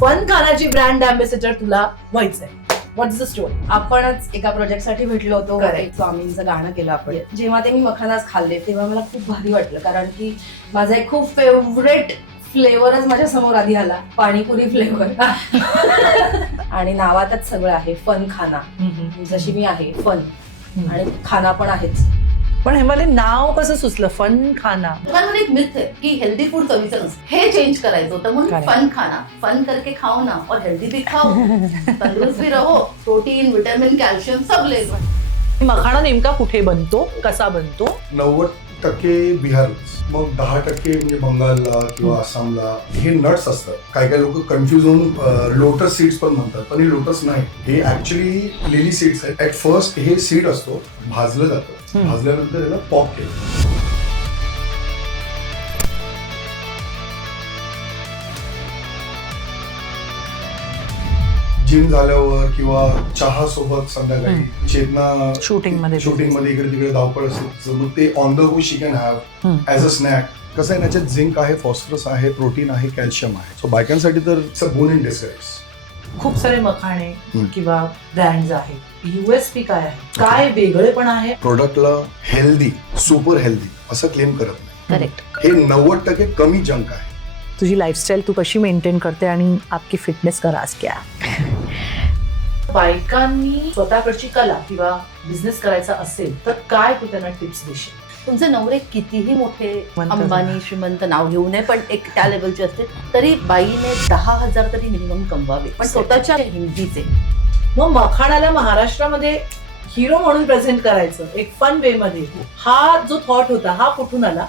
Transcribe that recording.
Fun खानाची brand ambassador तुला व्हायचंय. व्हॉट्स the story? आपणच एका प्रोजेक्ट साठी भेटलो होतो. Correct. स्वामींचं गाणं केलं आपण. जेव्हा ते मी मखानास खाल्ले तेव्हा मला खूप भारी वाटलं, कारण की माझा एक खूप फेवरेट फ्लेवरच माझ्या समोर आधी आला, पाणीपुरी फ्लेवर. आणि नावातच सगळं आहे, फन खाना. जशी मी आहे फन आणि खाना पण आहेच. पण हे मला नाव कसं सुचलं फन खाना? लोकांमध्ये एक मिथ आहे की हेल्दी फूड चवीचं नसतं, हे चेंज करायचं होतं म्हणून Correct. फन खाना, फन करके खाओ ना और हेल्दी भी खाओ, तंदुरुस्त भी रहो, प्रोटीन विटामिन कॅल्शियम सब ले लो. मखाणा नेमका कुठे बनतो, कसा बनतो? 90% बिहारच, मग 10% म्हणजे बंगालला किंवा आसामला. हे नट्स असतात. काही काही लोक कन्फ्युज होऊन लोटस सीड्स पण म्हणतात, पण हे लोटस नाही, हे ऍक्च्युली लिली सीड्स आहेत. ऍट फर्स्ट हे सीड असतो, भाजलं जातं, भाजल्यानंतर याला पॉप केलं. जिम झाल्यावर किंवा चहा सोबत संध्याकाळी चेतना शूटिंग मध्ये इकडे तिकडे धावपळ असते, मग ते on the go she can have as a snack. कसं आहे, याच्यात झिंक आहे, फॉस्फरस आहे, प्रोटीन आहे, कॅल्शियम आहे. सो बायकांसाठी तर it's a bone in disguise. खूप सारे मखाणे किंवा ब्रँड्स आहेत. USP काय आहे, काय वेगळेपण आहे? प्रोडक्टला हेल्दी, सुपर हेल्दी असं क्लेम करत नाही. करेक्ट. हे 90% कमी जंक आहे. तुझी लाईफस्टाईल तू कशी मेंटेन करते आणि आपकी फिटनेस का राज क्या? बायकांनी स्वतःकडची कला किंवा बिझनेस करायचा असेल तर काय तू त्यांना टिप्स देशील? तुमचे नवरे कितीही मोठे म्हणतात अंबानी श्रीमंत नाव घेऊ नये, पण एक त्या लेवलचे असते तरी बाईने 10,000 तरी मिनिमम कमवावे, पण स्वतःच्या हिमतीचे. मग मखाणाला महाराष्ट्रामध्ये हिरो म्हणून प्रेझेंट करायचं एक फन वे मध्ये, हा जो थॉट होता हा कुठून आला?